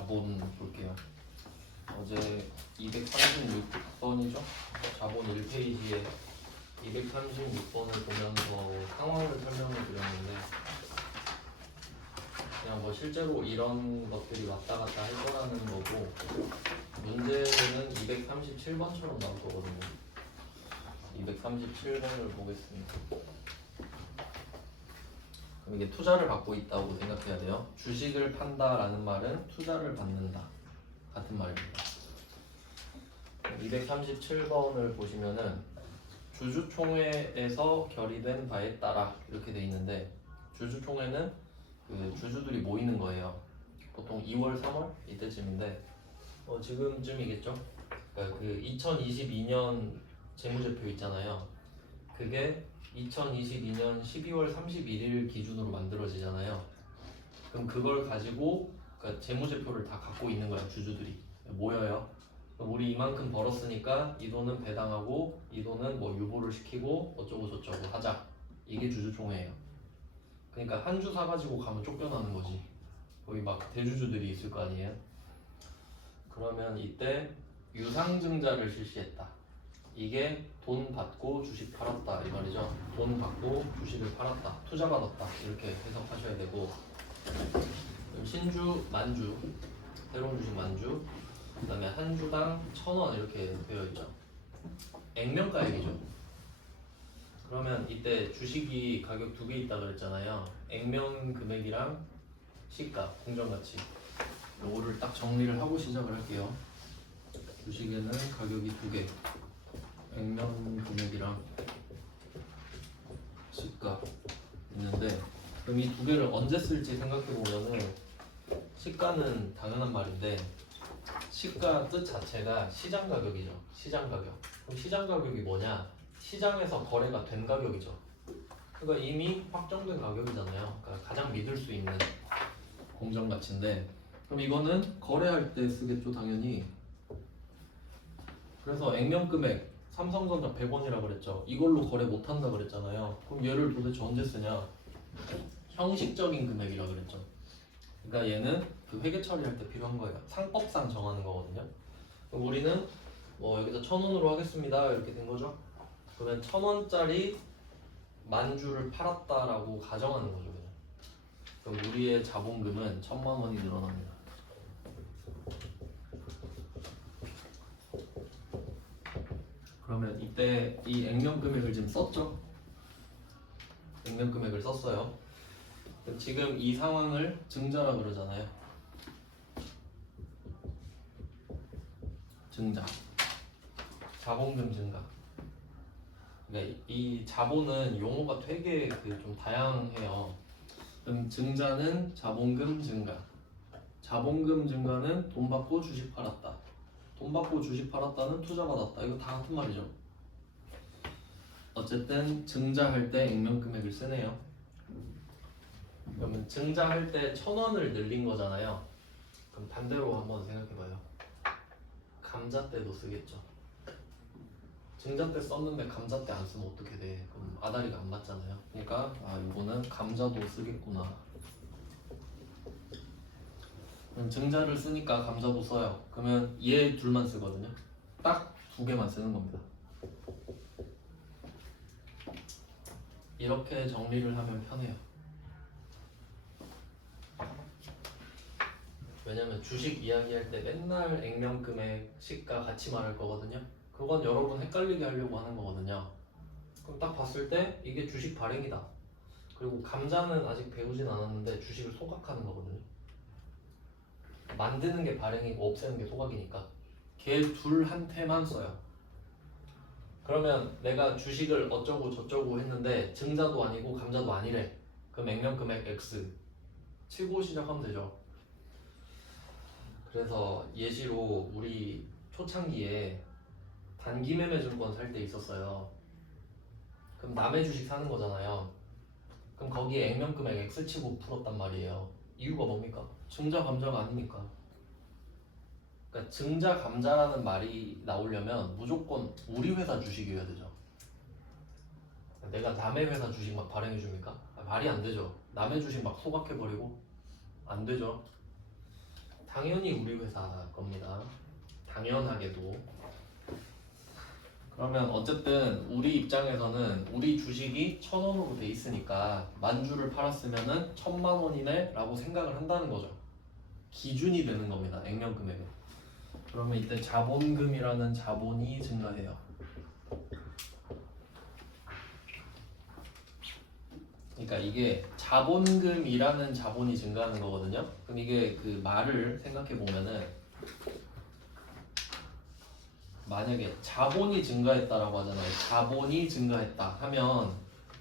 자본 볼게요. 어제 236번이죠? 자본 1페이지에 236번을 보면서 상황을 설명해 드렸는데 그냥 뭐 실제로 이런 것들이 왔다 갔다 할 거라는 거고 문제는 237번처럼 나올 거거든요. 237번을 보겠습니다. 그럼 이게 투자를 받고 있다고 생각해야 돼요. 주식을 판다라는 말은 투자를 받는다 같은 말입니다. 237번을 보시면은 주주총회에서 결의된 바에 따라 이렇게 돼 있는데 주주총회는 그 주주들이 모이는 거예요. 보통 2월, 3월 이때쯤인데 지금쯤이겠죠. 그러니까 그 2022년 재무제표 있잖아요. 그게 2022년 12월 31일 기준으로 만들어지잖아요. 그럼 그걸 가지고 그러니까 재무제표를 다 갖고 있는 거야. 주주들이 모여요. 우리 이만큼 벌었으니까 이 돈은 배당하고 이 돈은 뭐 유보를 시키고 어쩌고 저쩌고 하자. 이게 주주총회예요. 그러니까 한 주 사가지고 가면 쫓겨나는 거지. 거기 막 대주주들이 있을 거 아니에요. 그러면 이때 유상증자를 실시했다. 이게 돈 받고 주식 팔았다 이 말이죠. 돈 받고 주식을 팔았다, 투자 받았다 이렇게 해석하셔야 되고, 신주, 만주, 새로운 주식 만주, 그 다음에 한 주당 1,000원 이렇게 되어 있죠. 액면가액이죠. 그러면 이때 주식이 가격 두 개 있다 그랬잖아요. 액면 금액이랑 시가, 공정가치. 요거를 딱 정리를 하고 시작을 할게요. 주식에는 가격이 두 개, 액면 금액이랑 시가 있는데, 그럼 이 두 개를 언제 쓸지 생각해 보면은 시가는 당연한 말인데 시가 뜻 자체가 시장 가격이죠. 시장 가격. 그럼 시장 가격이 뭐냐? 시장에서 거래가 된 가격이죠. 그러니까 이미 확정된 가격이잖아요. 그러니까 가장 믿을 수 있는 공정 가치인데, 그럼 이거는 거래할 때 쓰겠죠, 당연히. 그래서 액면 금액 삼성전자 100원이라 그랬죠. 이걸로 거래 못 한다 그랬잖아요. 그럼 얘를 도대체 언제 쓰냐? 형식적인 금액이라 그랬죠. 그러니까 얘는 그 회계 처리할 때 필요한 거예요. 상법상 정하는 거거든요. 그럼 우리는 뭐 여기서 1,000원으로 하겠습니다 이렇게 된 거죠. 그러면 1,000원짜리 만주를 팔았다라고 가정하는 거죠. 그럼 우리의 자본금은 1,000만 원이 늘어납니다. 그러면 이때 이 액면 금액을 지금 썼죠? 액면 금액을 썼어요. 지금 이 상황을 증자라 그러잖아요. 증자, 자본금 증가. 그러니까 이 자본은 용어가 되게 좀 다양해요. 그럼 증자는 자본금 증가, 자본금 증가는 돈 받고 주식 팔았다, 돈 받고 주식 팔았다는 투자 받았다. 이거 다 같은 말이죠. 어쨌든 증자할 때 액면 금액을 쓰네요. 그러면 증자할 때 1,000원을 늘린 거잖아요. 그럼 반대로 한번 생각해봐요. 감자 때도 쓰겠죠. 증자 때 썼는데 감자 때 안 쓰면 어떻게 돼? 그럼 아다리가 안 맞잖아요. 그러니까 이거는 감자도 쓰겠구나. 그럼 증자를 쓰니까 감자도 써요. 그러면 얘 둘만 쓰거든요. 딱 두 개만 쓰는 겁니다. 이렇게 정리를 하면 편해요. 왜냐면 주식 이야기할 때 맨날 액면 금액, 시가 같이 말할 거거든요. 그건 여러분 헷갈리게 하려고 하는 거거든요. 그럼 딱 봤을 때 이게 주식 발행이다. 그리고 감자는 아직 배우진 않았는데 주식을 소각하는 거거든요. 만드는 게 발행이고 없애는 게 소각이니까 걔 둘한테만 써요. 그러면 내가 주식을 어쩌고 저쩌고 했는데 증자도 아니고 감자도 아니래. 그럼 액면 금액 X 치고 시작하면 되죠. 그래서 예시로 우리 초창기에 단기 매매 증권 살 때 있었어요. 그럼 남의 주식 사는 거잖아요. 그럼 거기에 액면 금액 X 치고 풀었단 말이에요. 이유가 뭡니까? 증자 감자가 아니니까. 그러니까 증자 감자라는 말이 나오려면 무조건 우리 회사 주식이어야 되죠. 내가 남의 회사 주식 막 발행해 줍니까? 말이 안 되죠. 남의 주식 막 소각해 버리고 안 되죠. 당연히 우리 회사 겁니다. 당연하게도. 그러면 어쨌든 우리 입장에서는 우리 주식이 1,000원으로 돼 있으니까 만주를 팔았으면은 1,000만 원이네 라고 생각을 한다는 거죠. 기준이 되는 겁니다. 액면 금액은. 그러면 이때 자본금이라는 자본이 증가해요. 그러니까 이게 자본금이라는 자본이 증가하는 거거든요. 그럼 이게 그 말을 생각해 보면은 만약에 자본이 증가했다라고 하잖아요. 자본이 증가했다 하면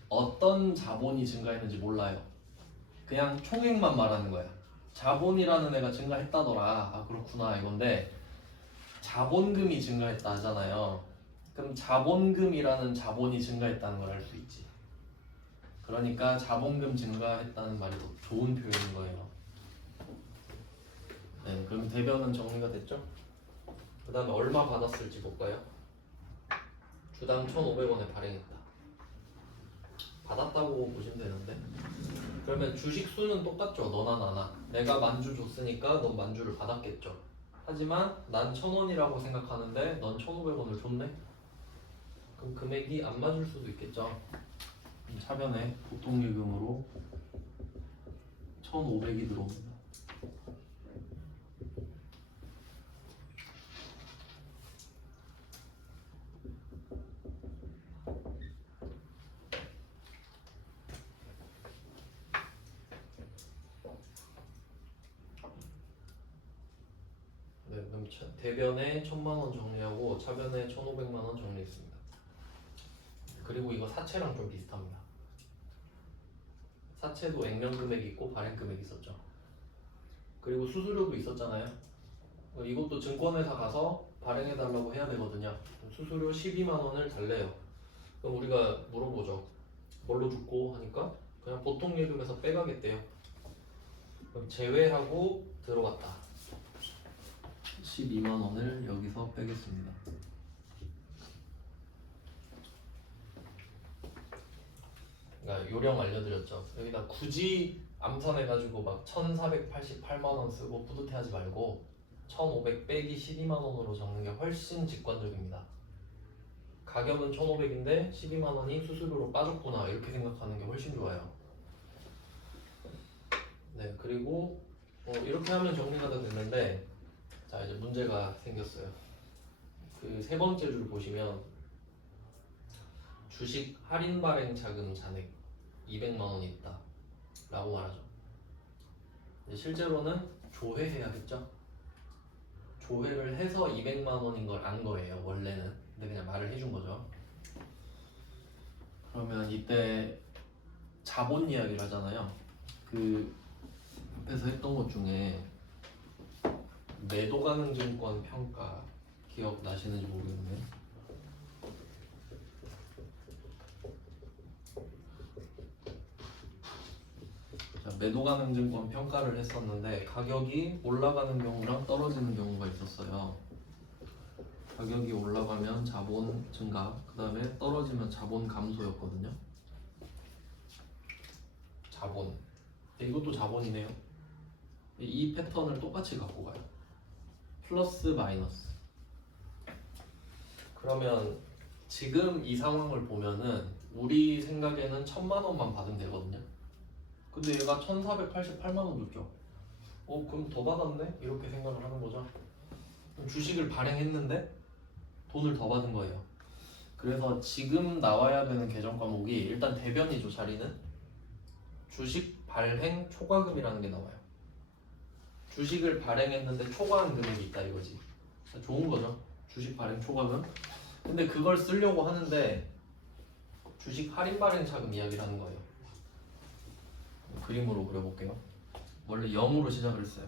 어떤 자본이 증가했는지 몰라요. 그냥 총액만 말하는 거야. 자본이라는 애가 증가했다더라. 아 그렇구나 이건데 자본금이 증가했다 하잖아요. 그럼 자본금이라는 자본이 증가했다는 걸 알 수 있지. 그러니까 자본금 증가했다는 말이 더 좋은 표현인 거예요. 네, 그럼 대변은 정리가 됐죠? 그 다음에 얼마 받았을지 볼까요? 주당 1,500원에 발행했다. 받았다고 보시면 되는데 그러면 주식 수는 똑같죠. 너나 나나. 내가 만주 줬으니까 넌 만주를 받았겠죠. 하지만 난 1,000원이라고 생각하는데 넌 1,500원을 줬네? 그럼 금액이 안 맞을 수도 있겠죠. 차변에 보통예금으로 1,500이 들어옵니다. 네, 그럼 대변에 1,000만 원 정리하고 차변에 1,500만 원 정리했습니다. 그리고 이거 사채랑 좀 비슷합니다. 사채도 액면 금액이 있고 발행 금액이 있었죠. 그리고 수수료도 있었잖아요. 이것도 증권회사 가서 발행해달라고 해야 되거든요. 수수료 12만 원을 달래요. 그럼 우리가 물어보죠. 뭘로 줬고 하니까 그냥 보통 예금에서 빼가겠대요. 그럼 제외하고 들어갔다. 12만 원을 여기서 빼겠습니다. 그러니까 요령 알려드렸죠. 여기다 굳이 암산해가지고 막 1,488만 원 쓰고 뿌듯해하지 말고 1,500 빼기 12만 원으로 적는 게 훨씬 직관적입니다. 가격은 1,500인데 12만 원이 수수료로 빠졌구나 이렇게 생각하는 게 훨씬 좋아요. 네, 그리고 이렇게 하면 정리가 다 됐는데 자 이제 문제가 생겼어요. 그 세 번째 줄 보시면 주식 할인 발행 자금 잔액 200만 원이 있다 라고 말하죠. 실제로는 조회해야겠죠. 조회를 해서 200만 원인 걸 안 거예요 원래는. 근데 그냥 말을 해준 거죠. 그러면 이때 자본 이야기를 하잖아요. 그 앞에서 했던 것 중에 매도가능증권 평가 기억나시는지 모르겠네. 자, 매도가능증권 평가를 했었는데 가격이 올라가는 경우랑 떨어지는 경우가 있었어요. 가격이 올라가면 자본 증가, 그 다음에 떨어지면 자본 감소였거든요. 자본. 이것도 자본이네요. 이 패턴을 똑같이 갖고 가요. 플러스 마이너스. 그러면 지금 이 상황을 보면은 우리 생각에는 1,000만 원만 받으면 되거든요. 근데 얘가 1,488만 원 줬죠. 그럼 더 받았네? 이렇게 생각을 하는 거죠. 주식을 발행했는데 돈을 더 받은 거예요. 그래서 지금 나와야 되는 계정 과목이 일단 대변이죠. 자리는 주식 발행 초과금이라는 게 나와요. 주식을 발행했는데 초과한 금액이 있다 이거지. 좋은 거죠. 주식 발행 초과금. 근데 그걸 쓰려고 하는데 주식 할인 발행 자금 이야기를 하는 거예요. 그림으로 그려볼게요. 원래 0으로 시작을 했어요.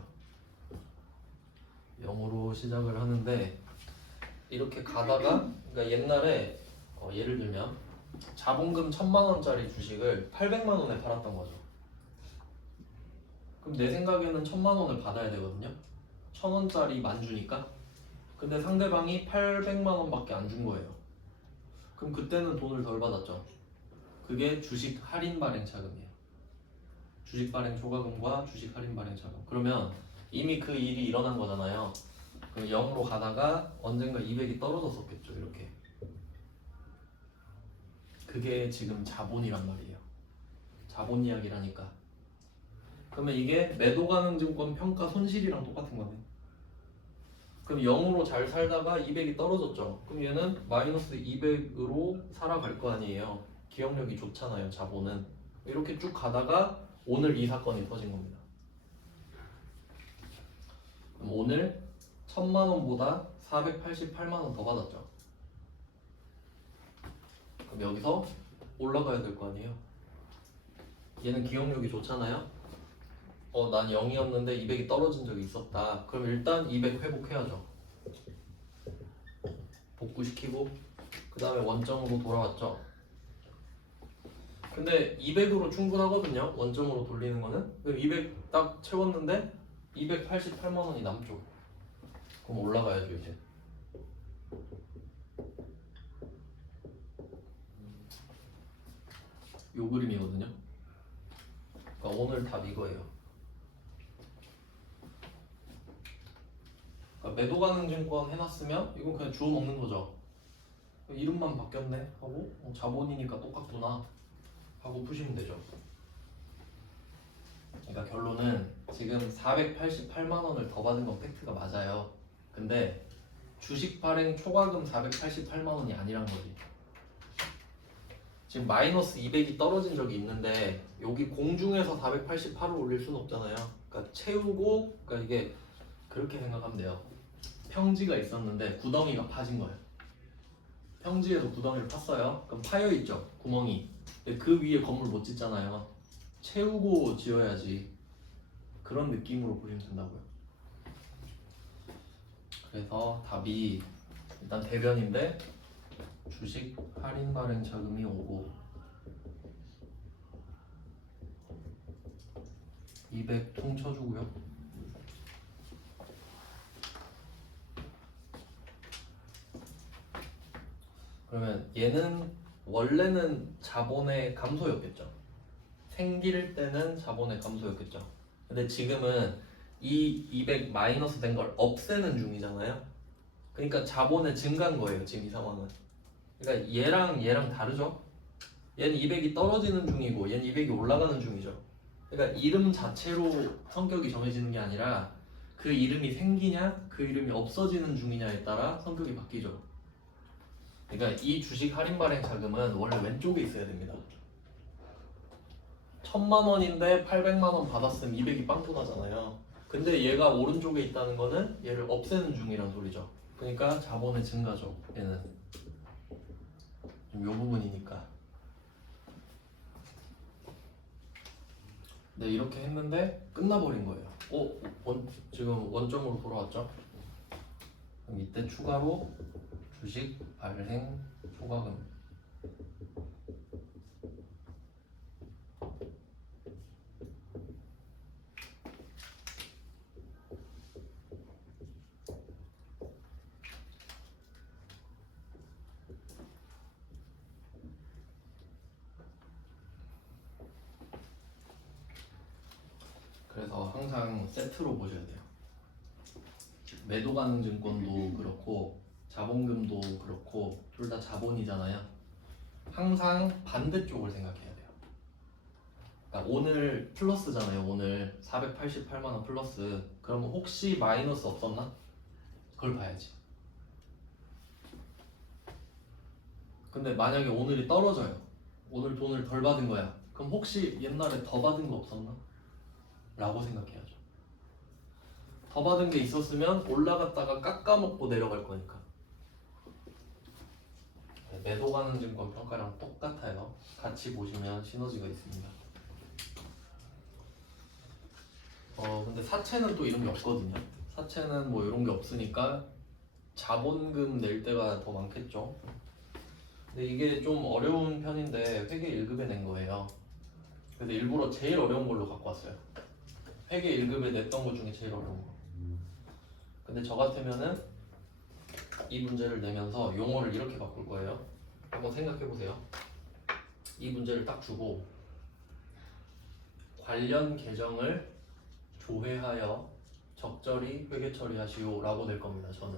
0으로 시작을 하는데 이렇게 가다가 그러니까 옛날에 예를 들면 자본금 1,000만 원짜리 주식을 800만 원에 팔았던 거죠. 그럼 내 생각에는 1,000만 원을 받아야 되거든요. 1,000원짜리 만주니까. 근데 상대방이 800만 원밖에 안 준 거예요. 그럼 그때는 돈을 덜 받았죠. 그게 주식 할인 발행 자금이에요. 주식 발행 초과금과 주식 할인 발행 자금. 그러면 이미 그 일이 일어난 거잖아요. 그럼 0으로 가다가 언젠가 200이 떨어졌었겠죠. 이렇게. 그게 지금 자본이란 말이에요. 자본 이야기라니까. 그러면 이게 매도 가능 증권 평가 손실이랑 똑같은 거네. 그럼 0으로 잘 살다가 200이 떨어졌죠. 그럼 얘는 마이너스 200으로 살아갈 거 아니에요. 기억력이 좋잖아요. 자본은. 이렇게 쭉 가다가 오늘 이 사건이 터진 겁니다. 그럼 오늘 1000만 원보다 488만 원 더 받았죠. 그럼 여기서 올라가야 될 거 아니에요. 얘는 기억력이 좋잖아요. 난 0이었는데 200이 떨어진 적이 있었다. 그럼 일단 200 회복해야죠. 복구시키고 그 다음에 원점으로 돌아왔죠. 근데 200으로 충분하거든요. 원점으로 돌리는 거는. 그럼 200 딱 채웠는데 288만 원이 남죠. 그럼 올라가야죠 이제. 요 그림이거든요. 그러니까 오늘 답 이거예요. 그러니까 매도 가능 증권 해놨으면 이건 그냥 주워 먹는 거죠. 이름만 바뀌었네 하고 자본이니까 똑같구나 하고 푸시면 되죠. 그러니까 결론은 지금 488만 원을 더 받은 건 팩트가 맞아요. 근데 주식 발행 초과금 488만 원이 아니란 거지. 지금 마이너스 200이 떨어진 적이 있는데 여기 공중에서 488을 올릴 수는 없잖아요. 그러니까 채우고, 그러니까 이게 그렇게 생각하면 돼요. 평지가 있었는데 구덩이가 파진 거예요. 평지에서 구덩이를 팠어요. 그럼 파여 있죠, 구멍이. 근데 그 위에 건물 못 짓잖아요. 채우고 지어야지. 그런 느낌으로 보시면 된다고요. 그래서 답이 일단 대변인데 주식 할인 발행 자금이 오고 200 퉁쳐주고요. 그러면 얘는 원래는 자본의 감소였겠죠. 생길 때는 자본의 감소였겠죠. 근데 지금은 이 200 마이너스 된 걸 없애는 중이잖아요. 그러니까 자본의 증가인 거예요. 지금 이 상황은. 그러니까 얘랑 다르죠. 얘는 200이 떨어지는 중이고 얘는 200이 올라가는 중이죠. 그러니까 이름 자체로 성격이 정해지는 게 아니라 그 이름이 생기냐 그 이름이 없어지는 중이냐에 따라 성격이 바뀌죠. 그러니까 이 주식 할인 발행 자금은 원래 왼쪽에 있어야 됩니다. 1000만 원인데 800만 원 받았으면 200이 빵꾸 나잖아요. 근데 얘가 오른쪽에 있다는 거는 얘를 없애는 중이란 소리죠. 그러니까 자본의 증가죠. 얘는 이 부분이니까. 네, 이렇게 했는데 끝나버린 거예요. 지금 원점으로 돌아왔죠? 그럼 이때 추가로 주식 발행 초과금 그래서 항상 세트로 보셔야 돼요. 매도 가능 증권도 그렇고 자본금도 그렇고 둘 다 자본이잖아요. 항상 반대쪽을 생각해야 돼요. 그러니까 오늘 플러스잖아요. 오늘 488만 원 플러스. 그러면 혹시 마이너스 없었나? 그걸 봐야지. 근데 만약에 오늘이 떨어져요. 오늘 돈을 덜 받은 거야. 그럼 혹시 옛날에 더 받은 거 없었나? 라고 생각해야죠. 더 받은 게 있었으면 올라갔다가 깎아먹고 내려갈 거니까. 매도 가능 증권 평가랑 똑같아요. 같이 보시면 시너지가 있습니다. 근데 사채는 또 이런 게 없거든요. 사채는 뭐 이런 게 없으니까 자본금 낼 때가 더 많겠죠. 근데 이게 좀 어려운 편인데 회계 1급에 낸 거예요. 그래서 일부러 제일 어려운 걸로 갖고 왔어요. 회계 1급에 냈던 것 중에 제일 어려운 거. 근데 저 같으면은 이 문제를 내면서 용어를 이렇게 바꿀 거예요. 한번 생각해 보세요. 이 문제를 딱 주고 관련 계정을 조회하여 적절히 회계 처리하시오라고 될 겁니다. 저는.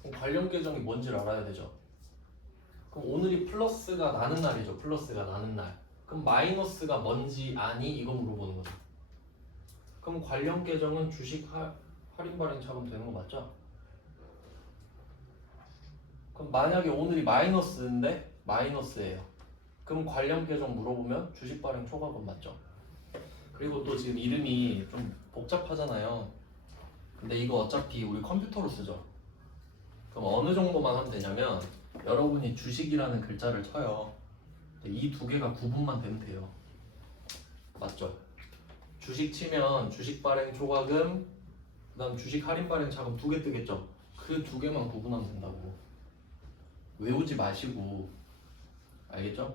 그럼 관련 계정이 뭔지를 알아야 되죠. 그럼 오늘이 플러스가 나는 날이죠. 플러스가 나는 날. 그럼 마이너스가 뭔지 아니? 이거 물어보는 거죠. 그럼 관련 계정은 주식 할인 발행 차감 되는 거 맞죠? 그럼 만약에 오늘이 마이너스인데 마이너스예요. 그럼 관련 계정 물어보면 주식 발행 초과금 맞죠? 그리고 또 지금 이름이 좀 복잡하잖아요. 근데 이거 어차피 우리 컴퓨터로 쓰죠. 그럼 어느 정도만 하면 되냐면 여러분이 주식이라는 글자를 쳐요. 이 두 개가 구분만 되면 돼요. 맞죠? 주식 치면 주식 발행 초과금, 그 다음 주식 할인 발행 차금 두 개 뜨겠죠? 그 두 개만 구분하면 된다고. 외우지 마시고. 알겠죠?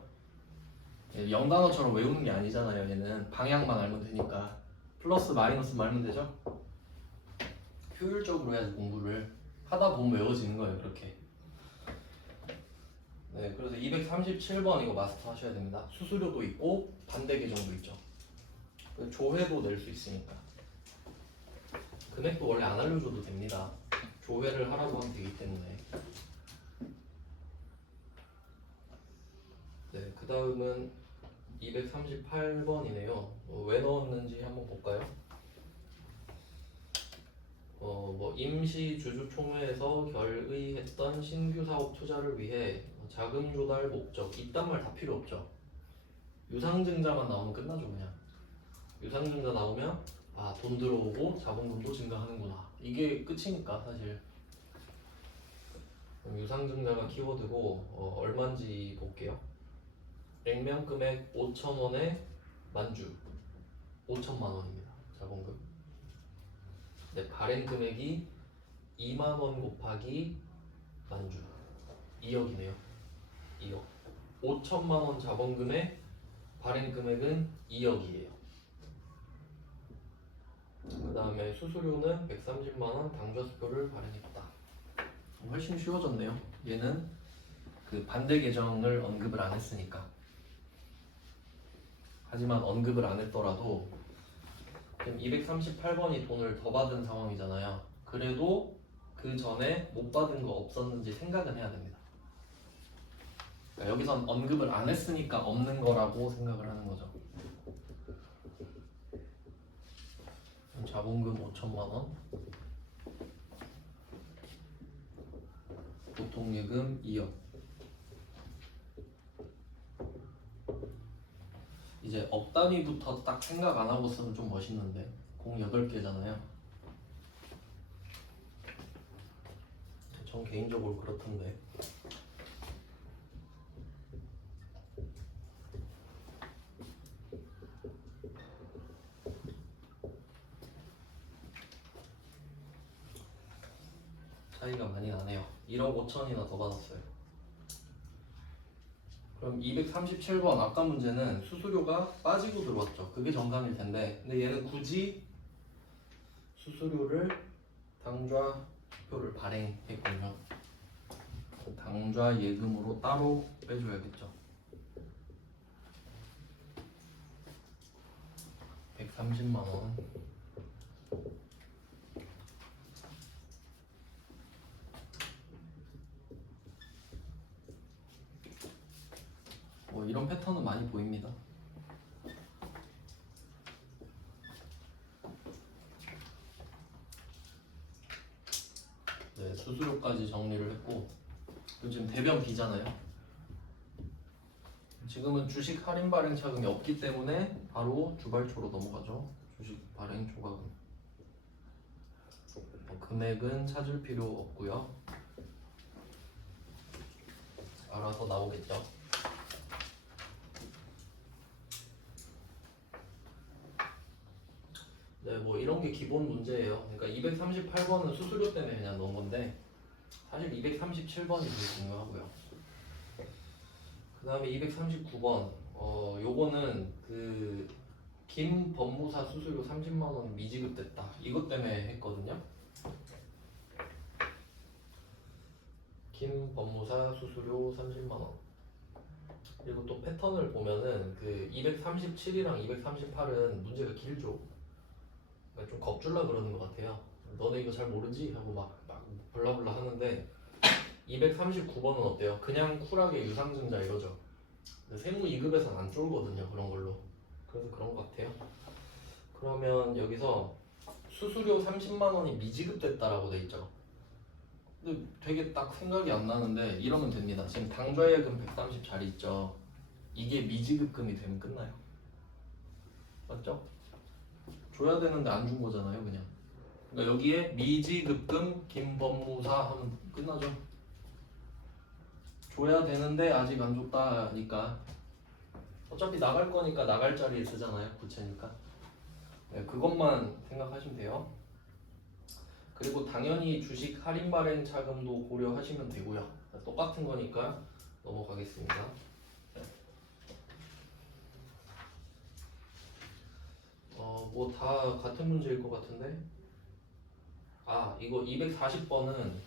영단어처럼 외우는 게 아니잖아요. 얘는 방향만 알면 되니까. 플러스 마이너스만 알면 되죠? 효율적으로 해야지 공부를. 하다 보면 외워지는 거예요. 그렇게. 네, 그래서 237번 이거 마스터 하셔야 됩니다. 수수료도 있고 반대 계정도 있죠. 조회도 낼 수 있으니까. 금액도 원래 안 알려줘도 됩니다. 조회를 하라고 하면 되기 때문에. 네, 그 다음은 238번이네요. 왜 넣었는지 한번 볼까요? 뭐 임시 주주총회에서 결의했던 신규 사업 투자를 위해 자금 조달 목적 이딴 말 다 필요 없죠. 유상증자만 나오면 끝나죠. 그냥 유상증자 나오면 아, 돈 들어오고 자본금도 증가하는구나. 이게 끝이니까 사실. 그럼 유상증자가 키워드고 얼마인지 볼게요. 액면 금액 5,000원에 만주 5천만 원입니다. 자본금. 네, 발행 금액이 2만 원 곱하기 만주 2억이네요. 2억. 5천만 원 자본금에 발행 금액은 2억이에요. 그 다음에 수수료는 130만 원 당좌수표를 발행했다. 훨씬 쉬워졌네요. 얘는 그 반대 계정을 언급을 안 했으니까. 하지만 언급을 안 했더라도 지금 238번이 돈을 더 받은 상황이잖아요. 그래도 그 전에 못 받은 거 없었는지 생각은 해야 됩니다. 그러니까 여기선 언급을 안 했으니까 없는 거라고 생각을 하는 거죠. 자본금 5천만 원, 보통예금 2억. 이제 억 단위부터 딱 생각 안 하고 쓰면 좀 멋있는데 공 8개잖아요. 전 개인적으로 그렇던데. 차이가 많이 나네요. 1억 5천이나 더 받았어요. 그럼 237번 아까 문제는 수수료가 빠지고 들어왔죠. 그게 정상일 텐데 근데 얘는 굳이 수수료를 당좌표를 발행했군요. 당좌 예금으로 따로 빼줘야겠죠. 130만 원. 뭐 이런 패턴은 많이 보입니다. 네, 수수료까지 정리를 했고 지금 대변 B잖아요. 지금은 주식 할인 발행 차금이 없기 때문에 바로 주발초로 넘어가죠. 주식 발행 초과금. 금액은 찾을 필요 없고요. 알아서 나오겠죠. 네, 뭐 이런 게 기본 문제예요. 그러니까 238번은 수수료 때문에 그냥 넣은 건데 사실 237번이 되게 중요하고요. 그 다음에 239번 요거는 그 김 법무사 수수료 30만 원 미지급됐다 이것 때문에 했거든요. 김 법무사 수수료 30만 원. 그리고 또 패턴을 보면은 그 237이랑 238은 문제가 길죠. 좀 겁줄라 그러는 것 같아요. 너네 이거 잘 모르지? 하고 막 블라블라 하는데 239번은 어때요? 그냥 쿨하게 유상증자 이러죠. 근데 세무 2급에서는 안 쫄거든요. 그런 걸로. 그래서 그런 것 같아요. 그러면 여기서 수수료 30만 원이 미지급됐다라고 돼 있죠. 근데 되게 딱 생각이 안 나는데 이러면 됩니다. 지금 당좌예금 130짜리 있죠. 이게 미지급금이 되면 끝나요. 맞죠? 줘야 되는데 안 준 거잖아요, 그냥. 그러니까 여기에 미지급금 김법무사 하면 끝나죠. 줘야 되는데 아직 안 줬다니까. 어차피 나갈 거니까 나갈 자리에 쓰잖아요, 부채니까. 네, 그것만 생각하시면 돼요. 그리고 당연히 주식 할인 발행 차금도 고려하시면 되고요. 똑같은 거니까 넘어가겠습니다. 뭐 다 같은 문제일 것 같은데. 이거 240번은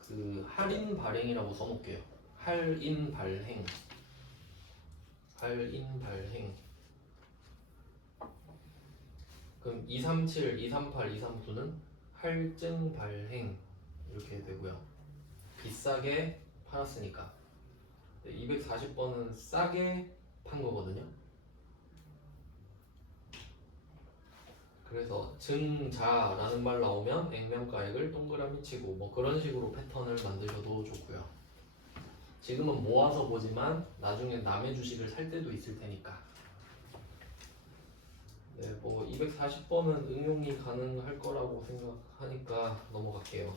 그 할인 발행이라고 써놓을게요. 할인 발행. 그럼 237, 238, 239는 할증 발행 이렇게 되고요. 비싸게 팔았으니까. 240번은 싸게 판 거거든요. 그래서 증자라는 말 나오면 액면가액을 동그라미 치고 뭐 그런 식으로 패턴을 만드셔도 좋고요. 지금은 모아서 보지만 나중에 남의 주식을 살 때도 있을 테니까. 네, 뭐 240번은 응용이 가능할 거라고 생각하니까 넘어갈게요.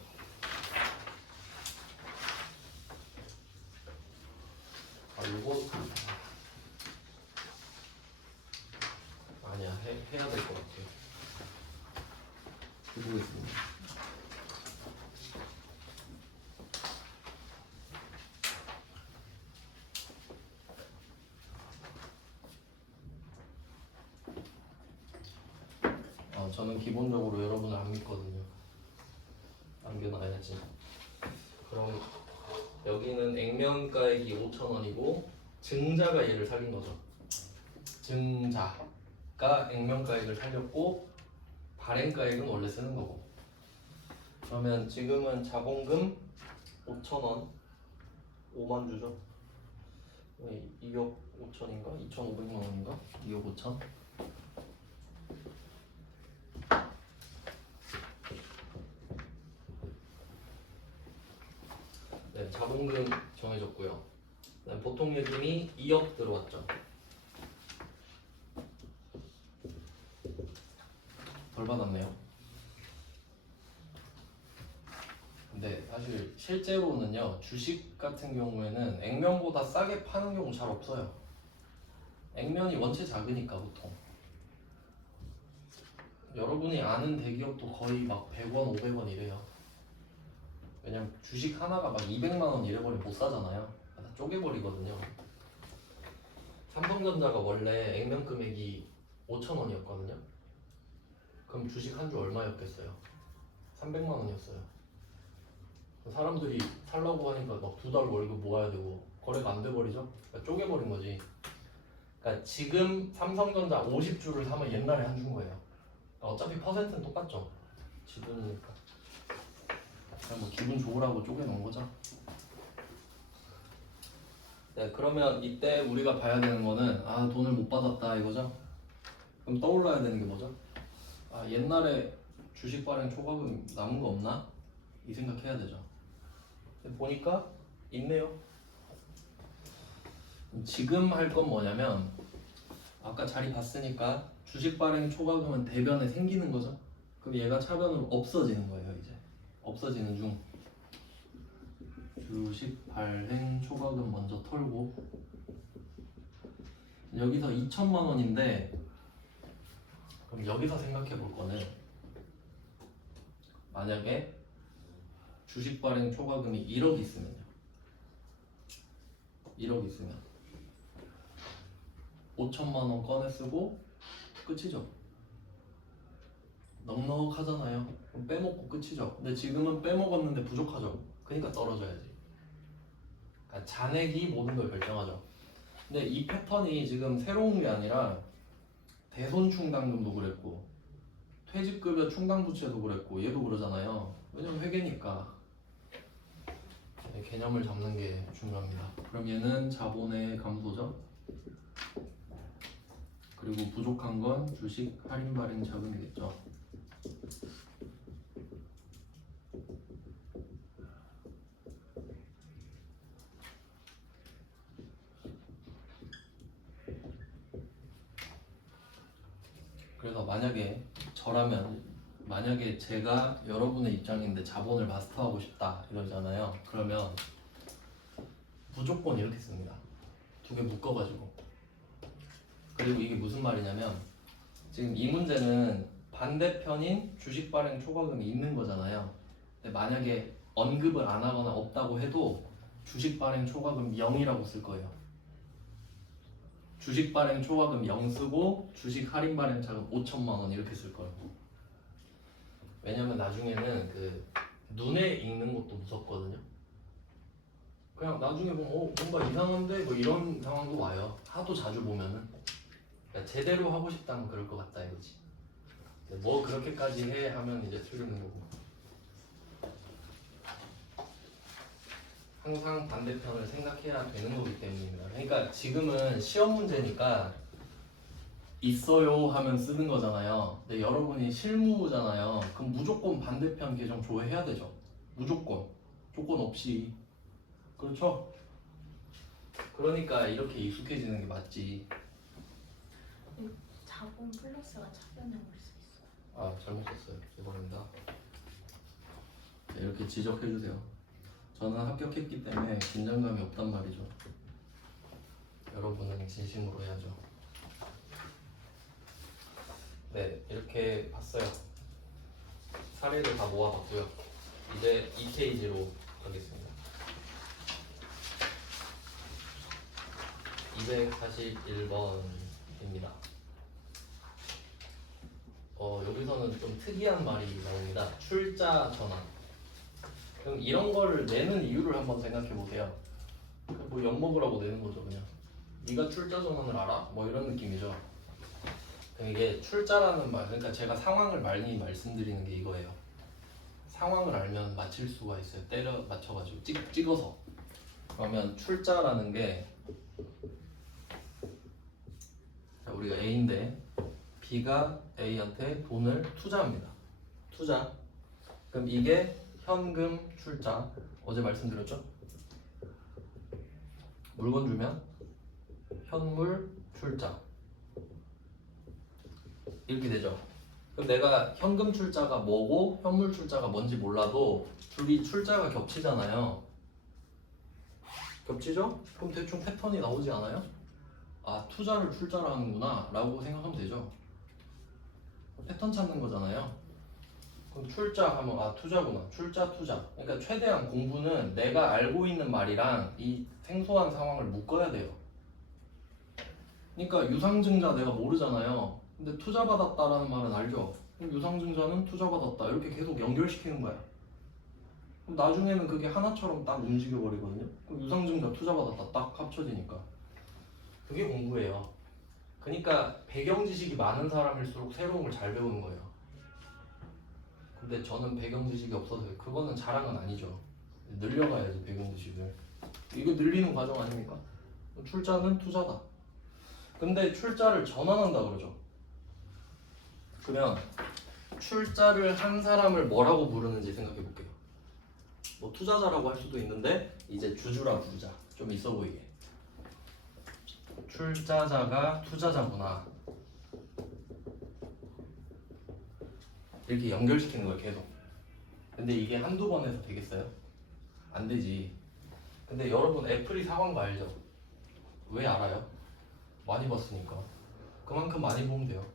요거 아니야, 해야 될 것 같아요. 해보겠습니다. 저는 기본적으로 여러분을 안 믿거든요. 남겨놔야지. 그럼 여기는 액면가액이 5,000원이고 증자가 얘를 살린 거죠. 증자가 액면가액을 살렸고 발행가액은 원래 쓰는 거고. 그러면 지금은 자본금 5,000원 5만 주죠. 2억 5천인가? 2,500만 원인가? 2억 5천? 네, 자본금 정해졌고요. 보통 예금이 2억 들어왔죠. 덜 받았네요. 근데 사실 실제로는요, 주식 같은 경우에는 액면보다 싸게 파는 경우 잘 없어요. 액면이 원체 작으니까 보통. 여러분이 아는 대기업도 거의 막 100원, 500원 이래요. 왜냐면 주식 하나가 막 200만 원 이래버리면 못 사잖아요. 다 쪼개버리거든요. 삼성전자가 원래 액면 금액이 5,000원이었거든요. 그럼 주식 한 주 얼마였겠어요? 300만 원이었어요. 사람들이 살라고 하니까 막 2달 월급 모아야 되고 거래가 안 돼버리죠? 그러니까 쪼개버린 거지. 그러니까 지금 삼성전자 50주를 사면 옛날에 한 준 거예요. 어차피 퍼센트는 똑같죠. 지분이니까. 그냥 뭐 기분 좋으라고 쪼개놓은 거죠. 네, 그러면 이때 우리가 봐야 되는 거는 돈을 못 받았다 이거죠. 그럼 떠올라야 되는 게 뭐죠? 옛날에 주식 발행 초과금 남은 거 없나? 이 생각해야 되죠. 근데 보니까 있네요. 지금 할 건 뭐냐면 아까 자리 봤으니까 주식 발행 초과금은 대변에 생기는 거죠. 그럼 얘가 차변으로 없어지는 거예요. 이제 없어지는 중. 주식 발행 초과금 먼저 털고 여기서 2천만 원인데 그럼 여기서 생각해 볼 거는 만약에 주식 발행 초과금이 1억 있으면요. 1억 있으면 5천만 원 꺼내 쓰고 끝이죠. 넉넉하잖아요. 그럼 빼먹고 끝이죠. 근데 지금은 빼먹었는데 부족하죠. 그러니까 떨어져야지. 그러니까 잔액이 모든 걸 결정하죠. 근데 이 패턴이 지금 새로운 게 아니라 대손충당금도 그랬고 퇴직급여 충당부채도 그랬고 얘도 그러잖아요. 왜냐면 회계니까. 네, 개념을 잡는 게 중요합니다. 그럼 얘는 자본의 감소죠. 그리고 부족한 건 주식 할인 발행 자금이겠죠. 그래서 만약에 제가 여러분의 입장인데 자본을 마스터하고 싶다 이러잖아요. 그러면 무조건 이렇게 씁니다. 두 개 묶어가지고. 그리고 이게 무슨 말이냐면 지금 이 문제는 반대편인 주식 발행 초과금이 있는 거잖아요. 근데 만약에 언급을 안 하거나 없다고 해도 주식 발행 초과금 0이라고 쓸 거예요. 주식 발행 초과금 0 쓰고 주식 할인 발행 자금 5천만 원 이렇게 쓸 거예요. 왜냐면 나중에는 그 눈에 읽는 것도 무섭거든요. 그냥 나중에 보면 뭔가 이상한데 뭐 이런 상황도 와요. 하도 자주 보면은. 그러니까 제대로 하고 싶다면 그럴 것 같다 이거지. 뭐 그렇게까지 해 하면 이제 틀리는 거고. 항상 반대편을 생각해야 되는 거기 때문입니다. 그러니까 지금은 시험 문제니까 있어요 하면 쓰는 거잖아요. 근데 여러분이 실무잖아요. 그럼 무조건 반대편 계정 조회해야 되죠. 무조건. 조건 없이. 그렇죠? 그러니까 이렇게 익숙해지는 게 맞지. 자본 플러스가 차변에 올 수 있어요. 아, 잘못 썼어요. 죄송합니다. 네, 이렇게 지적해주세요. 저는 합격했기 때문에 긴장감이 없단 말이죠. 여러분은 진심으로 해야죠. 네, 이렇게 봤어요. 사례를 다 모아봤고요. 이제 2페이지로 가겠습니다. 241번입니다. 여기서는 좀 특이한 말이 나옵니다. 출자 전환. 그럼 이런 거를 내는 이유를 한번 생각해 보세요. 뭐 엿먹으라고 내는 거죠, 그냥. 네가 출자 전환을 알아? 뭐 이런 느낌이죠. 그럼 이게 출자라는 말, 그러니까 제가 상황을 많이 말씀드리는 게 이거예요. 상황을 알면 맞힐 수가 있어요. 때려 맞춰가지고 찍어서. 그러면 출자라는 게, 자, 우리가 A인데 B가 A한테 돈을 투자합니다. 투자. 그럼 이게 현금 출자. 어제 말씀드렸죠? 물건 주면 현물 출자. 이렇게 되죠. 그럼 내가 현금 출자가 뭐고 현물 출자가 뭔지 몰라도 둘이 출자가 겹치잖아요. 겹치죠? 그럼 대충 패턴이 나오지 않아요? 아, 투자를 출자로 하는구나 라고 생각하면 되죠. 패턴 찾는 거잖아요. 그럼 출자 하면 아, 투자구나. 출자, 투자. 그러니까 최대한 공부는 내가 알고 있는 말이랑 이 생소한 상황을 묶어야 돼요. 그러니까 유상증자 내가 모르잖아요. 근데 투자받았다라는 말은 알죠? 그럼 유상증자는 투자받았다. 이렇게 계속 연결시키는 거야. 그럼 나중에는 그게 하나처럼 딱 움직여버리거든요. 그럼 유상증자, 투자받았다 딱 합쳐지니까. 그게 공부예요. 그러니까 배경 지식이 많은 사람일수록 새로운 걸 잘 배우는 거예요. 근데 저는 배경 지식이 없어서 그거는 자랑은 아니죠. 늘려가야지 배경 지식을. 이거 늘리는 과정 아닙니까? 출자는 투자다. 근데 출자를 전환한다 그러죠. 그러면 출자를 한 사람을 뭐라고 부르는지 생각해 볼게요. 뭐 투자자라고 할 수도 있는데 이제 주주라 부르자. 좀 있어 보이게. 출자자가 투자자구나. 이렇게 연결시키는 거예요, 계속. 근데 이게 한두 번 해서 되겠어요? 안 되지. 근데 여러분 애플이 사간 거 알죠? 왜 알아요? 많이 봤으니까. 그만큼 많이 보면 돼요.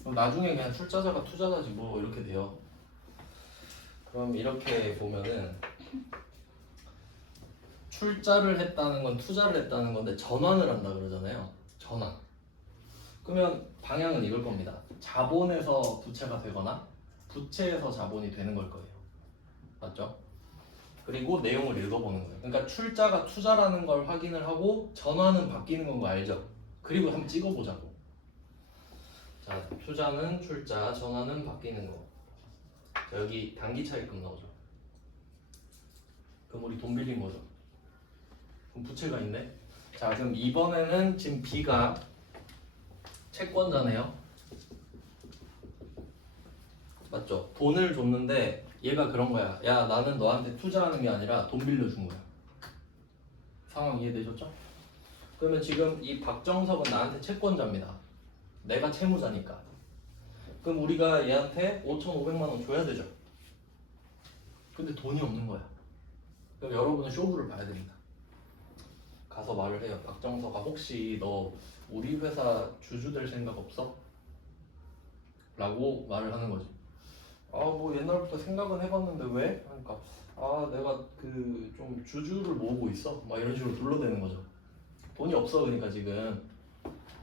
그럼 나중에 그냥 출자자가 투자자지 뭐 이렇게 돼요. 그럼 이렇게 보면은 출자를 했다는 건 투자를 했다는 건데 전환을 한다 그러잖아요. 전환. 그러면 방향은 이걸 겁니다. 자본에서 부채가 되거나 부채에서 자본이 되는 걸 거예요. 맞죠? 그리고 내용을 읽어보는 거예요. 그러니까 출자가 투자라는 걸 확인을 하고 전환은 바뀌는 건 거 알죠? 그리고 한번 찍어보자고. 자, 투자는 출자, 전환은 바뀌는 거. 자, 여기 단기 차입금 나오죠. 그럼 우리 돈 빌린 거죠. 그럼 부채가 있네. 자, 그럼 이번에는 지금 B가 채권자네요. 맞죠? 돈을 줬는데 얘가 그런 거야. 야, 나는 너한테 투자하는 게 아니라 돈 빌려준 거야. 상황 이해되셨죠? 그러면 지금 이 박정석은 나한테 채권자입니다. 내가 채무자니까. 그럼 우리가 얘한테 5,500만 원 줘야 되죠. 근데 돈이 없는 거야. 그럼 여러분은 쇼부를 봐야 됩니다. 가서 말을 해요. 박정석아, 혹시 너 우리 회사 주주 될 생각 없어? 라고 말을 하는 거지. 아, 뭐 옛날부터 생각은 해봤는데 왜? 그러니까 아, 내가 그 좀 주주를 모으고 있어. 막 이런 식으로 둘러대는 거죠. 돈이 없어. 그러니까 지금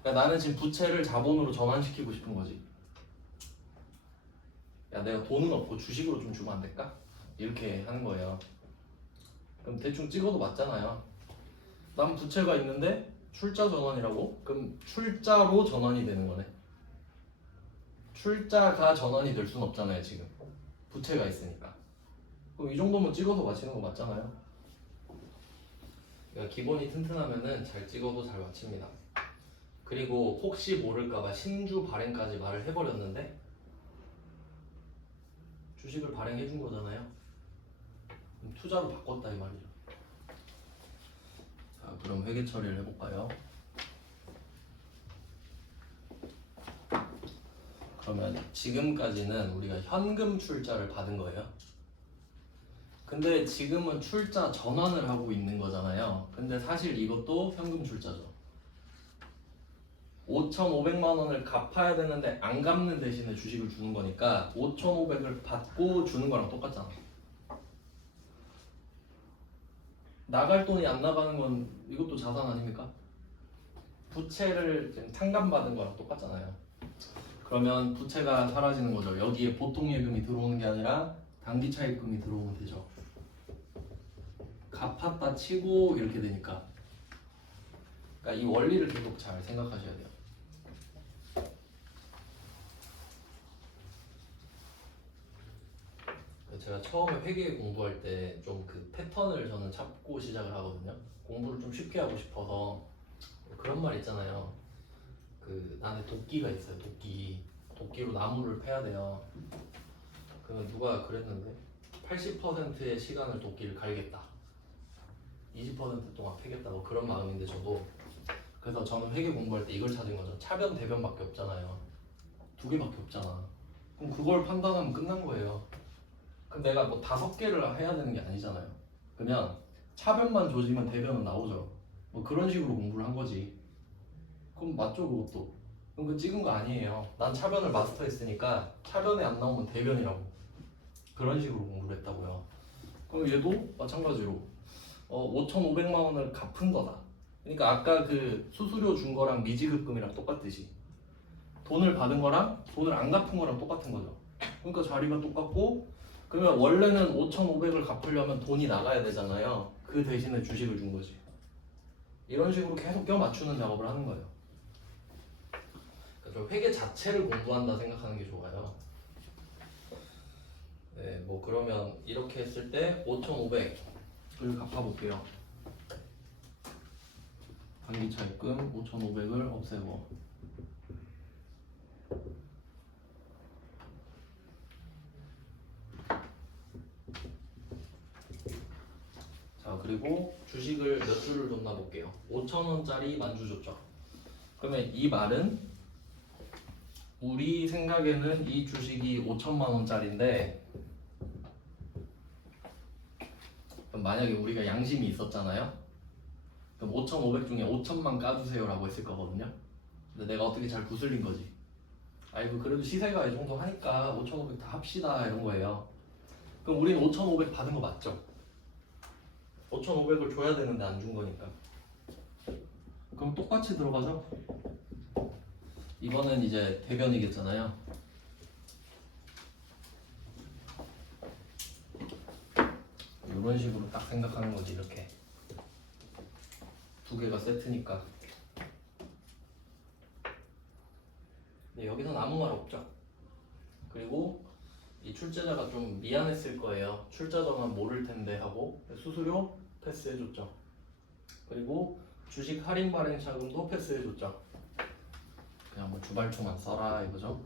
그러니까 나는 지금 부채를 자본으로 전환시키고 싶은 거지. 야, 내가 돈은 없고 주식으로 좀 주면 안 될까? 이렇게 하는 거예요. 그럼 대충 찍어도 맞잖아요. 난 부채가 있는데 출자 전환이라고? 그럼 출자로 전환이 되는 거네. 출자가 전환이 될 수는 없잖아요. 지금 부채가 있으니까. 그럼 이 정도면 찍어서 맞히는 거 맞잖아요. 그러니까 기본이 튼튼하면은 잘 찍어도 잘 맞춥니다. 그리고 혹시 모를까봐 신주 발행까지 말을 해버렸는데 주식을 발행해 준 거잖아요. 그럼 투자로 바꿨다 이 말이죠. 자, 그럼 회계 처리를 해볼까요? 그러면 지금까지는 우리가 현금 출자를 받은 거예요. 근데 지금은 출자 전환을 하고 있는 거잖아요. 근데 사실 이것도 현금 출자죠. 5,500만 원을 갚아야 되는데 안 갚는 대신에 주식을 주는 거니까 5,500을 받고 주는 거랑 똑같잖아. 나갈 돈이 안 나가는 건 이것도 자산 아닙니까? 부채를 지금 탕감받은 거랑 똑같잖아요. 그러면 부채가 사라지는 거죠. 여기에 보통 예금이 들어오는 게 아니라 단기 차입금이 들어오면 되죠. 갚았다 치고 이렇게 되니까. 그러니까 이 원리를 계속 잘 생각하셔야 돼요. 제가 처음에 회계 공부할 때 좀 그 패턴을 저는 찾고 시작을 하거든요. 공부를 좀 쉽게 하고 싶어서. 그런 말 있잖아요. 그 안에 도끼가 있어요. 도끼로 나무를 패야 돼요. 그러면 누가 그랬는데 80%의 시간을 도끼를 갈겠다, 20% 동안 패겠다, 뭐 그런 마음인데 저도. 그래서 저는 회계 공부할 때 이걸 찾은 거죠. 차변 대변밖에 없잖아요. 두 개밖에 없잖아. 그럼 그걸 판단하면 끝난 거예요. 그럼 내가 뭐 5개를 해야 되는 게 아니잖아요. 그냥 차변만 조지면 대변은 나오죠. 뭐 그런 식으로 공부를 한 거지. 그럼 맞죠 그것도? 그럼 그 찍은 거 아니에요. 난 차변을 마스터했으니까 차변에 안 나오면 대변이라고. 그런 식으로 공부를 했다고요. 그럼 얘도 마찬가지로 5,500만 원을 갚은 거다. 그러니까 아까 그 수수료 준 거랑 미지급금이랑 똑같듯이 돈을 받은 거랑 돈을 안 갚은 거랑 똑같은 거죠. 그러니까 자리가 똑같고, 그러면 원래는 5,500을 갚으려면 돈이 나가야 되잖아요. 그 대신에 주식을 준 거지. 이런 식으로 계속 껴 맞추는 작업을 하는 거예요. 그러니까 좀 회계 자체를 공부한다 생각하는 게 좋아요. 네, 뭐 그러면 이렇게 했을 때 5,500을 갚아볼게요. 단기 차입금 5,500을 없애고. 자, 그리고 주식을 몇 주를 줬나 볼게요. 5,000원짜리 만주 줬죠. 그러면 이 말은 우리 생각에는 이 주식이 5천만 원짜리인데, 그럼 만약에 우리가 양심이 있었잖아요. 그럼 5,500 중에 5천만 까주세요 라고 했을 거거든요. 근데 내가 어떻게 잘 구슬린 거지. 아이고 그래도 시세가 이 정도 하니까 5,500 다 합시다 이런 거예요. 그럼 우리는 5,500 받은 거 맞죠? 5,500을 줘야 되는데 안 준 거니까. 그럼 똑같이 들어가죠? 이거는 이제 대변이겠잖아요. 이런 식으로 딱 생각하는 거지. 이렇게 두 개가 세트니까. 근데 여기서는 아무 말 없죠. 그리고 이 출제자가 좀 미안했을 거예요. 출자 전환 모를 텐데 하고 수수료 패스해줬죠. 그리고 주식 할인 발행 차금도 패스해줬죠. 그냥 뭐 주발초만 써라 이거죠.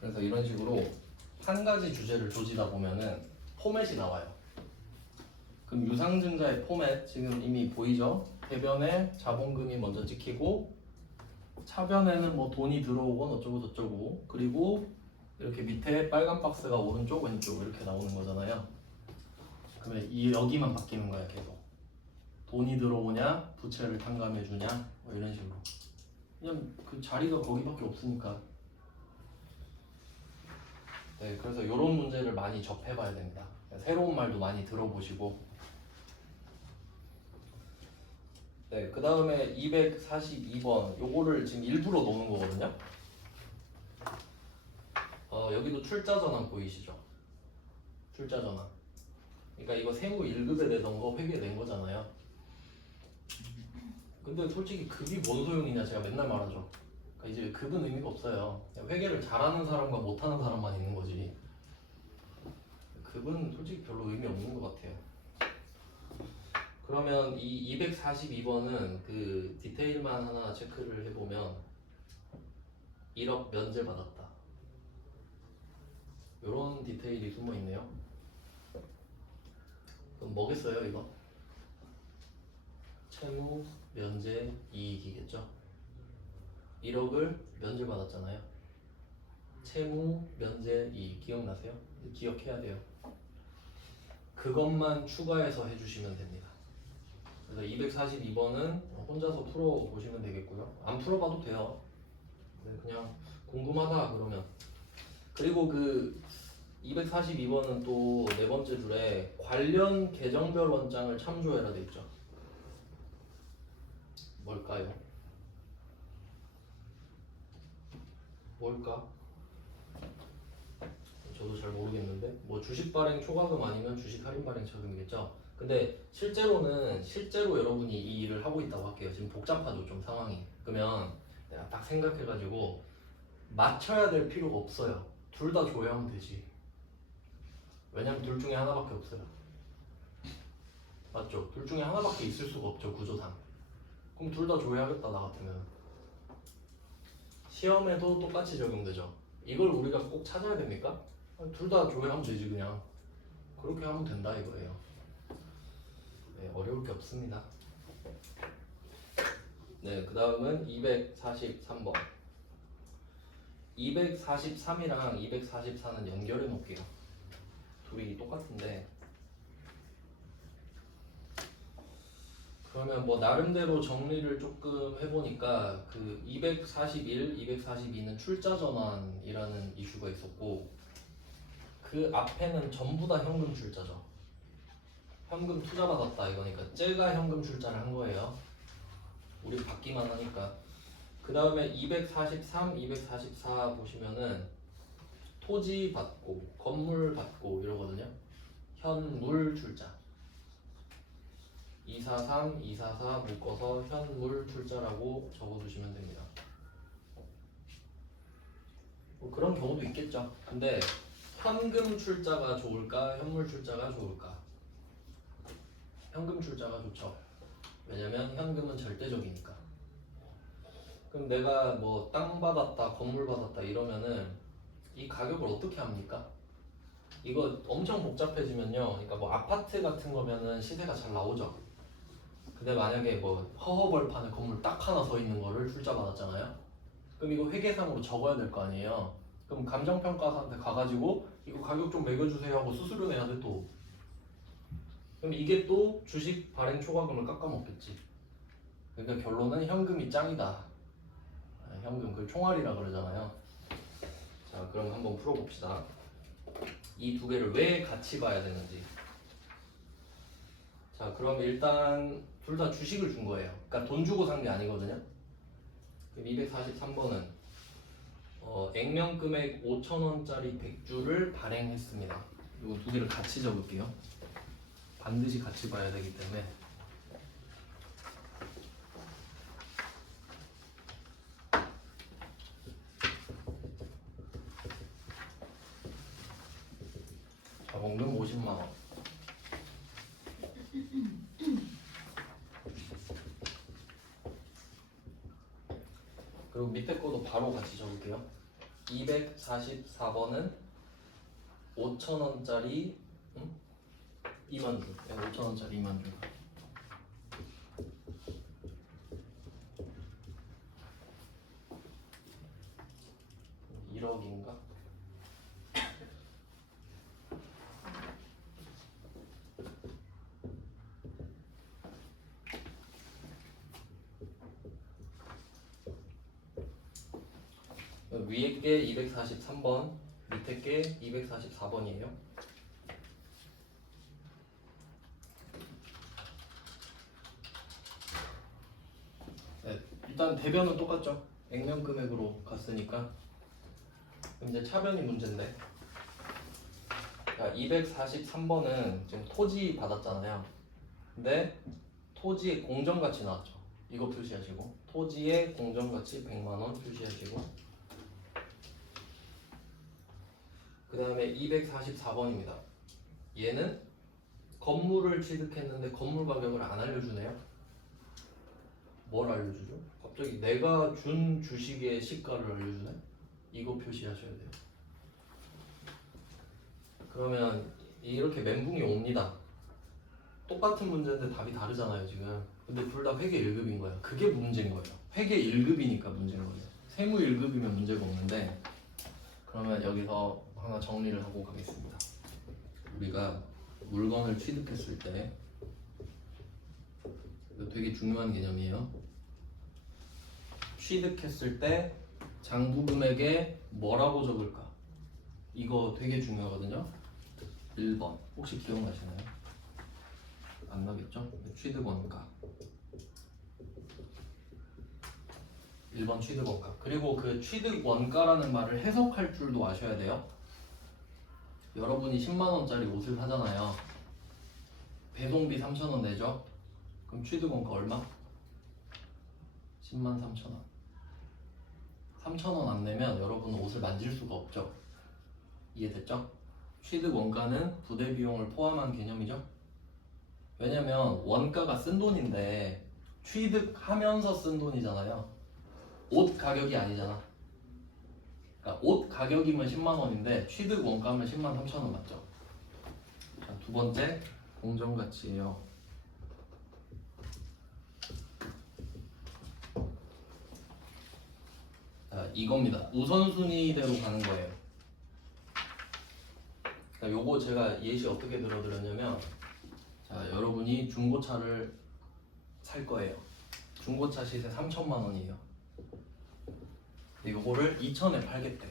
그래서 이런 식으로 한 가지 주제를 조지다 보면은 포맷이 나와요. 그럼 유상증자의 포맷 지금 이미 보이죠? 대변에 자본금이 먼저 찍히고 차변에는 뭐 돈이 들어오건 어쩌고 저쩌고 그리고 이렇게 밑에 빨간 박스가 오른쪽 왼쪽 이렇게 나오는 거잖아요. 그러면 이 여기만 바뀌는 거야 계속. 돈이 들어오냐 부채를 탕감해 주냐 뭐 이런 식으로. 그냥 그 자리가 거기밖에 없으니까. 네, 그래서 이런 문제를 많이 접해봐야 됩니다. 새로운 말도 많이 들어보시고. 네, 그 다음에 242번 요거를 지금 일부러 놓는 거거든요. 여기도 출자 전환 보이시죠? 출자 전환. 그러니까 이거 세무 1급에 내던 거 회계에 낸 거잖아요. 근데 솔직히 급이 뭔 소용이냐 제가 맨날 말하죠. 그러니까 이제 급은 의미가 없어요. 그냥 회계를 잘하는 사람과 못하는 사람만 있는 거지. 급은 솔직히 별로 의미 없는 것 같아요. 그러면 이 242번은 그 디테일만 하나 체크를 해보면 1억 면제받았다. 요런 디테일이 숨어있네요. 그럼 뭐겠어요 이거? 채무 면제 이익이겠죠? 1억을 면제받았잖아요. 채무 면제 이익 기억나세요? 기억해야 돼요. 그것만 추가해서 해주시면 됩니다. 그래서 242번은 혼자서 풀어보시면 되겠고요. 안 풀어봐도 돼요. 네, 그냥 궁금하다 그러면. 그리고 그 242번은 또 네 번째 줄에 관련 계정별 원장을 참조해라 돼 있죠. 뭘까요? 뭘까? 저도 잘 모르겠는데 뭐 주식 발행 초과금 아니면 주식 할인 발행 차금이겠죠. 근데 실제로 여러분이 이 일을 하고 있다고 할게요. 지금 복잡하죠 좀 상황이. 그러면 내가 딱 생각해가지고 맞춰야 될 필요가 없어요. 둘 다 조회하면 되지. 왜냐면 둘 중에 하나밖에 없어요. 맞죠? 둘 중에 하나밖에 있을 수가 없죠 구조상. 그럼 둘 다 조회하겠다 나 같으면. 시험에도 똑같이 적용되죠. 이걸 우리가 꼭 찾아야 됩니까? 둘 다 조회하면 되지 그냥. 그렇게 하면 된다 이거예요. 네, 어려울 게 없습니다. 네, 그 다음은 243번. 243이랑 244는 연결해 놓을게요. 둘이 똑같은데. 그러면 뭐 나름대로 정리를 조금 해보니까 그 241, 242는 출자 전환이라는 이슈가 있었고 그 앞에는 전부 다 현금 출자죠. 현금 투자 받았다 이거니까 쟤가 현금 출자를 한 거예요. 우리 받기만 하니까. 그 다음에 243, 244 보시면은 토지 받고 건물 받고 이러거든요. 현물 출자. 243, 244 묶어서 현물 출자라고 적어두시면 됩니다. 뭐 그런 경우도 있겠죠. 근데 현금 출자가 좋을까? 현물 출자가 좋을까? 현금 출자가 좋죠. 왜냐면 현금은 절대적이니까. 그럼 내가 뭐 땅 받았다, 건물 받았다 이러면은 이 가격을 어떻게 합니까? 이거 엄청 복잡해지면요. 그러니까 뭐 아파트 같은 거면은 시세가 잘 나오죠. 근데 만약에 뭐 허허벌판에 건물 딱 하나 서 있는 거를 출자 받았잖아요. 그럼 이거 회계상으로 적어야 될 거 아니에요. 그럼 감정평가사한테 가가지고 이거 가격 좀 매겨주세요 하고 수수료 내야 돼 또. 그럼 이게 또 주식 발행 초과금을 깎아먹겠지. 그러니까 결론은 현금이 짱이다. 현금, 그 총알이라 그러잖아요. 자, 그럼 한번 풀어봅시다. 이 두 개를 왜 같이 봐야 되는지. 자, 그럼 일단 둘 다 주식을 준 거예요. 그러니까 돈 주고 산 게 아니거든요. 그럼 243번은 액면 금액 5,000원짜리 100주를 발행했습니다. 이거 두 개를 같이 적을게요. 반드시 같이 봐야 되기 때문에. 자본금 50만 원. 그리고 밑에 거도 바로 같이 적을게요. 244번은 5,000원짜리 2만 주. 5,000원짜리 2만 주. (1억인가) 위에 게 243번, 밑에 게 244번이에요. 네, 일단 대변은 똑같죠. 액면 금액으로 갔으니까. 그럼 이제 차변이 문제인데. 자, 243번은 지금 토지 받았잖아요. 근데 토지의 공정가치 나왔죠. 이거 표시하시고, 토지의 공정가치 100만원 표시하시고, 그 다음에 244번입니다. 얘는 건물을 취득했는데 건물 가격을 안 알려주네요. 뭘 알려주죠? 갑자기 내가 준 주식의 시가를 알려주네? 이거 표시하셔야 돼요. 그러면 이렇게 멘붕이 옵니다. 똑같은 문제인데 답이 다르잖아요 지금. 근데 둘 다 회계 1급인 거예요. 그게 문제인 거예요. 회계 1급이니까 문제인 거예요. 세무 1급이면 문제가 없는데. 그러면 여기서 하나 정리를 하고 가겠습니다. 우리가 물건을 취득했을 때 이거 되게 중요한 개념이에요. 취득했을 때 장부금액에 뭐라고 적을까? 이거 되게 중요하거든요. 1번 혹시 기억나시나요? 안 나겠죠? 취득원가 1번 취득원가. 그리고 그 취득원가라는 말을 해석할 줄도 아셔야 돼요. 여러분이 10만원짜리 옷을 사잖아요. 배송비 3,000원 내죠? 그럼 취득원가 얼마? 10만 3천원. 3,000원 안 내면 여러분은 옷을 만질 수가 없죠. 이해됐죠? 취득원가는 부대비용을 포함한 개념이죠. 왜냐면 원가가 쓴 돈인데 취득하면서 쓴 돈이잖아요. 옷 가격이 아니잖아. 그러니까 옷 가격이면 10만원인데 취득 원가면 10만 3천원 맞죠? 자, 두 번째 공정가치예요. 자, 이겁니다. 우선순위대로 가는 거예요. 자, 요거 제가 예시 어떻게 들어드렸냐면, 자, 여러분이 중고차를 살 거예요. 중고차 시세 3천만 원이에요. 요거를 2천에 팔겠대.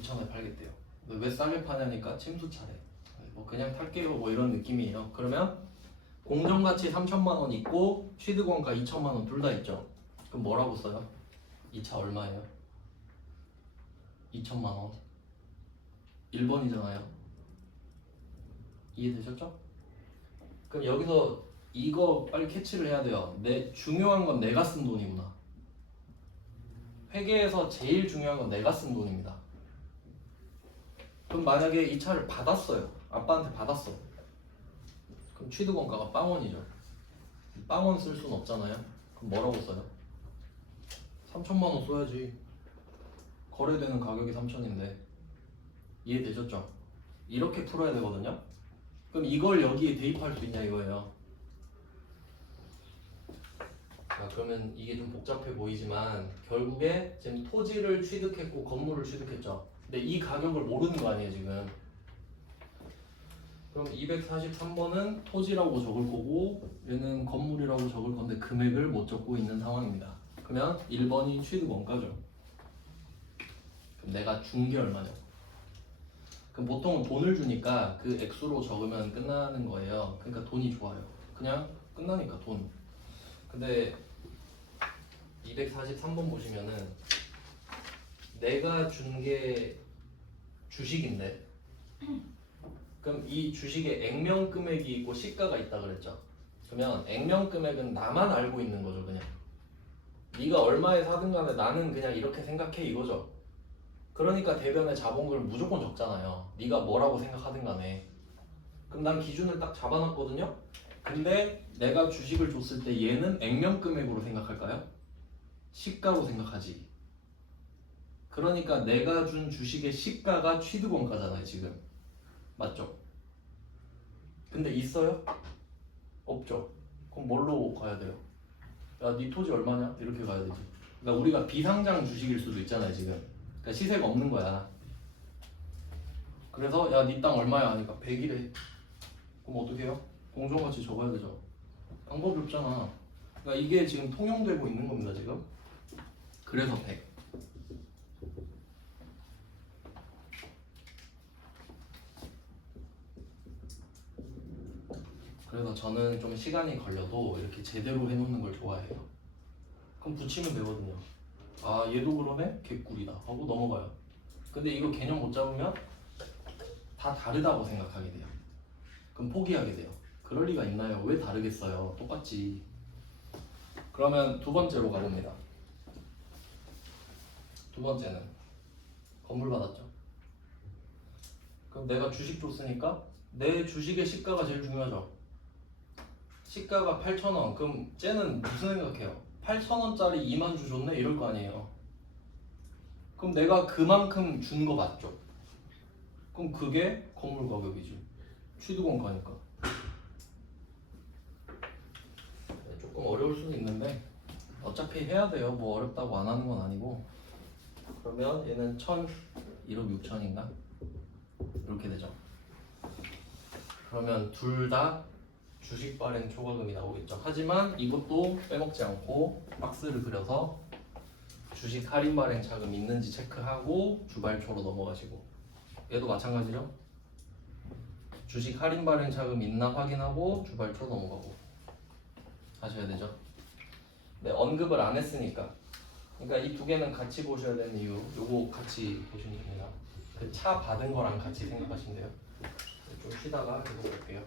2천에 팔겠대요. 왜 싸게 파냐니까 침수차래. 뭐 그냥 탈게요 뭐 이런 느낌이에요. 그러면 공정가치 3천만 원 있고 취득원가 2천만 원 둘 다 있죠. 그럼 뭐라고 써요? 이 차 얼마예요? 2천만 원. 1번이잖아요. 이해되셨죠? 그럼 여기서 이거 빨리 캐치를 해야 돼요. 중요한 건 내가 쓴 돈이구나. 회계에서 제일 중요한 건 내가 쓴 돈입니다. 그럼 만약에 이 차를 받았어요. 아빠한테 받았어. 그럼 취득원가가 빵원이죠. 빵원 쓸 수는 없잖아요. 그럼 뭐라고 써요? 3천만 원 써야지. 거래되는 가격이 3천인데. 이해되셨죠? 이렇게 풀어야 되거든요. 그럼 이걸 여기에 대입할 수 있냐 이거예요. 자, 그러면 이게 좀 복잡해 보이지만 결국에 지금 토지를 취득했고 건물을 취득했죠. 근데 이 가격을 모르는 거 아니에요 지금. 그럼 243번은 토지라고 적을 거고 얘는 건물이라고 적을 건데 금액을 못 적고 있는 상황입니다. 그러면 1번이 취득원가죠. 그럼 내가 준 게 얼마냐? 그럼 보통 돈을 주니까 그 액수로 적으면 끝나는 거예요. 그러니까 돈이 좋아요. 그냥 끝나니까 돈. 근데 243번 보시면은 내가 준 게 주식인데 그럼 이 주식에 액면 금액이 있고 시가가 있다 그랬죠. 그러면 액면 금액은 나만 알고 있는 거죠. 그냥 네가 얼마에 사든 간에 나는 그냥 이렇게 생각해 이거죠. 그러니까 대변의 자본금을 무조건 적잖아요. 네가 뭐라고 생각하든 간에. 그럼 난 기준을 딱 잡아놨거든요. 근데 내가 주식을 줬을 때 얘는 액면 금액으로 생각할까요? 시가로 생각하지. 그러니까 내가 준 주식의 시가가 취득원가잖아요 지금. 맞죠? 근데 있어요? 없죠. 그럼 뭘로 가야 돼요? 야, 네 토지 얼마냐? 이렇게 가야 되지. 그러니까 우리가 비상장 주식일 수도 있잖아요 지금. 그러니까 시세가 없는 거야. 그래서 야, 네 땅 얼마야 하니까 100이래. 그럼 어떻게 해요? 공정가치 적어야 되죠. 방법이 없잖아. 그러니까 이게 지금 통용되고 있는 겁니다 지금. 그래서 100. 그래서 저는 좀 시간이 걸려도 이렇게 제대로 해놓는 걸 좋아해요. 그럼 붙이면 되거든요. 아, 얘도 그러네? 개꿀이다 하고 넘어가요. 근데 이거 개념 못 잡으면 다 다르다고 생각하게 돼요. 그럼 포기하게 돼요. 그럴 리가 있나요? 왜 다르겠어요? 똑같지. 그러면 두 번째로 가봅니다. 두 번째는 건물 받았죠. 그럼 내가 주식 줬으니까 내 주식의 시가가 제일 중요하죠. 시가가 8,000원. 그럼 쟤는 무슨 생각해요? 8,000원짜리 2만 주 줬네? 이럴 거 아니에요. 그럼 내가 그만큼 준 거 맞죠? 그럼 그게 건물 가격이지. 취득원가니까. 조금 어려울 수도 있는데 어차피 해야 돼요. 뭐 어렵다고 안 하는 건 아니고. 그러면 얘는 1,000, 1억 6천인가? 이렇게 되죠. 그러면 둘 다 주식 발행 초과금이 나오겠죠. 하지만 이것도 빼먹지 않고 박스를 그려서 주식 할인 발행 자금 있는지 체크하고 주발초로 넘어가시고, 얘도 마찬가지죠. 주식 할인 발행 자금 있나 확인하고 주발초 넘어가고 하셔야 되죠. 네, 언급을 안 했으니까. 그러니까 이 두 개는 같이 보셔야 되는 이유, 요거 같이 보시면 됩니다. 그 차 받은 거랑 같이 생각하시면 돼요. 좀 쉬다가 이거 볼게요.